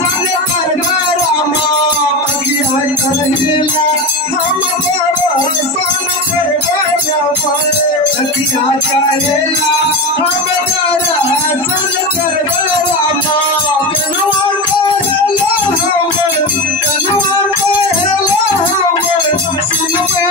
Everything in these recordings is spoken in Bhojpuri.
सन कर रामा अखिया कहेला हम सन कर रामा अखिया कहेला हम सन कर रामा कनुआ कहेला हम सुन में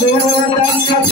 पूरा